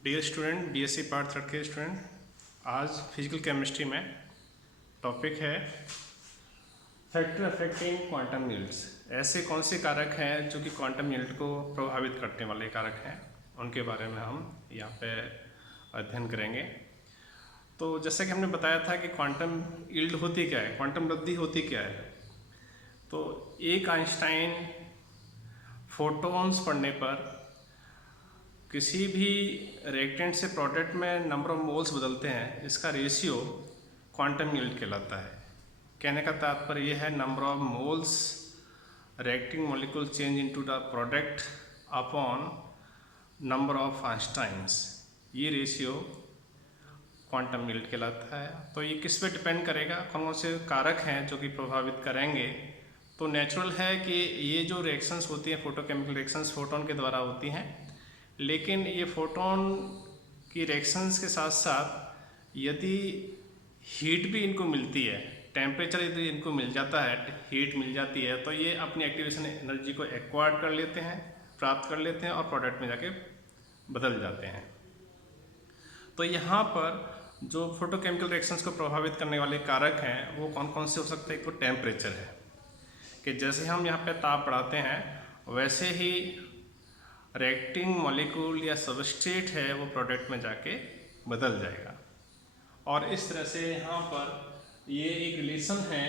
Dear student, BSc part third के student, आज physical chemistry में टॉपिक है फैक्टर अफेक्टिंग क्वांटम यील्ड्स। ऐसे कौन से कारक हैं जो कि क्वांटम यील्ड को प्रभावित करने वाले कारक हैं, उनके बारे में हम यहाँ पे अध्ययन करेंगे। तो जैसे कि हमने बताया था कि क्वांटम यील्ड होती क्या है, क्वांटम वृद्धि होती क्या है। तो एक आइंस्टाइन फोटॉन्स पढ़ने पर किसी भी रिएक्टेंट से प्रोडक्ट में नंबर ऑफ मोल्स बदलते हैं, इसका रेशियो क्वांटम यील्ड कहलाता है। कहने का तात्पर्य यह है, number of moles reacting molecule change into the product upon number of Einstein's, ये रेशियो क्वांटम यील्ड कहलाता है। तो ये किस पे डिपेंड करेगा, कौन कौन से कारक हैं जो कि प्रभावित करेंगे। तो नेचुरल है कि ये जो रिएक्शंस होती हैं, फोटोकेमिकल रिएक्शंस फोटोन के द्वारा होती हैं, लेकिन ये फोटोन की रिएक्शंस के साथ साथ यदि हीट भी इनको मिलती है, टेम्परेचर यदि इनको मिल जाता है, हीट मिल जाती है, तो ये अपनी एक्टिवेशन एनर्जी को एक्वायर्ड कर लेते हैं, प्राप्त कर लेते हैं और प्रोडक्ट में जाके बदल जाते हैं। तो यहाँ पर जो फोटोकेमिकल रिएक्शंस को प्रभावित करने वाले कारक हैं वो कौन कौन से हो सकते हैं। एक तो टेम्परेचर है कि जैसे हम यहाँ पे ताप बढ़ाते हैं वैसे ही रिएक्टिंग मॉलिक्यूल या सबस्ट्रेट है वो प्रोडक्ट में जाके बदल जाएगा। और इस तरह से यहाँ पर ये एक रिलेशन है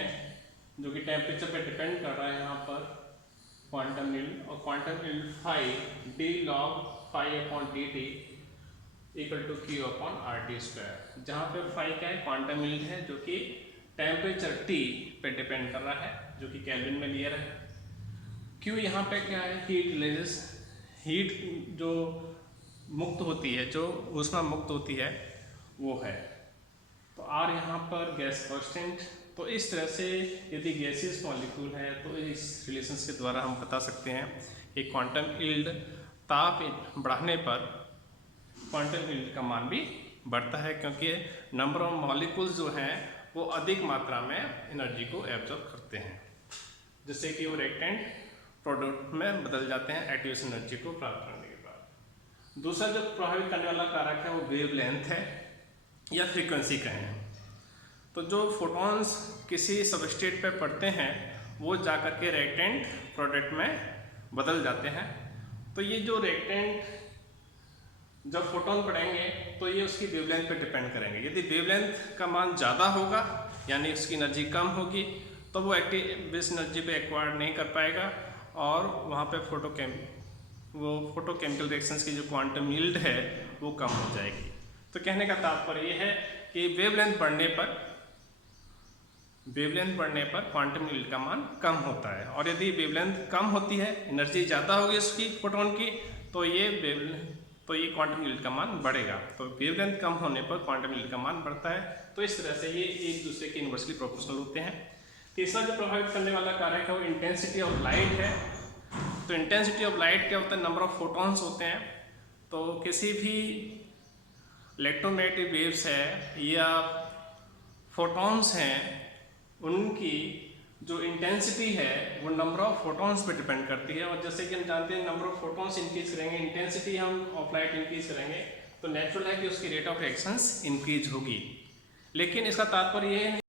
जो कि टेम्परेचर पे डिपेंड कर रहा है। यहाँ पर क्वांटम यील्ड और quantum yield phi d log phi upon d t equal to q upon r t square, जहाँ पे फाई क्या है, क्वांटम यील्ड है जो कि टेम्परेचर टी पे डिपेंड कर रहा है, जो कि केल्विन में लिया है। क्यू यहाँ पे क्या है, हीट रिलीजेस, हीट जो मुक्त होती है, जो ऊष्मा मुक्त होती है वो है। तो आर यहाँ पर गैस कांस्टेंट। तो इस तरह से यदि गैसियस मॉलिक्यूल है तो इस रिलेशंस के द्वारा हम बता सकते हैं कि क्वांटम यील्ड ताप बढ़ाने पर क्वांटम यील्ड का मान भी बढ़ता है, क्योंकि नंबर ऑफ मॉलिक्यूल्स जो हैं वो अधिक मात्रा में एनर्जी को एब्जॉर्ब करते हैं, जिससे कि वो रिएक्टेंट प्रोडक्ट में बदल जाते हैं एक्टिवेशन एनर्जी को प्राप्त करने के बाद। दूसरा जो प्रभावित करने वाला कारक है वो वेवलेंथ है या फ्रीक्वेंसी कहें। तो जो फोटॉन्स किसी सबस्ट्रेट पे पड़ते हैं वो जाकर के रिएक्टेंट प्रोडक्ट में बदल जाते हैं। तो ये जो रिएक्टेंट जब फोटोन पड़ेंगे तो ये उसकी वेवलेंथ पे डिपेंड करेंगे। यदि वेवलेंथ का मान ज़्यादा होगा यानी उसकी एनर्जी कम होगी तो वो एक्टिव एनर्जी पे एक्वायर नहीं कर पाएगा और वहाँ पे फोटोकेमिकल रिएक्शंस की जो क्वांटम यील्ड है वो कम हो जाएगी। तो कहने का तात्पर्य ये है कि वेवलेंथ बढ़ने पर क्वांटम यील्ड का मान कम होता है, और यदि वेवलेंथ कम होती है, एनर्जी ज़्यादा होगी उसकी फोटोन की, तो ये क्वांटम यील्ड का मान बढ़ेगा। तो वेवलेंथ कम होने पर क्वांटम यील्ड का मान बढ़ता है। तो इस तरह से ये एक दूसरे के इनवर्सली प्रोपोर्शनल होते हैं। तीसरा जो प्रभावित करने वाला कारक है वो इंटेंसिटी ऑफ लाइट है। तो इंटेंसिटी ऑफ लाइट क्या होता है, नंबर ऑफ फोटॉन्स होते हैं। तो किसी भी इलेक्ट्रोमैग्नेटिक वेव्स है या फोटॉन्स हैं, उनकी जो इंटेंसिटी है वो नंबर ऑफ फोटॉन्स पे डिपेंड करती है। और जैसे कि हम जानते हैं नंबर ऑफ फोटॉन्स इंक्रीज करेंगे, इंटेंसिटी हम ऑफ लाइट इंक्रीज करेंगे, तो नेचुरल है कि उसकी रेट ऑफ रिएक्शंस इंक्रीज होगी। लेकिन इसका तात्पर्य ये है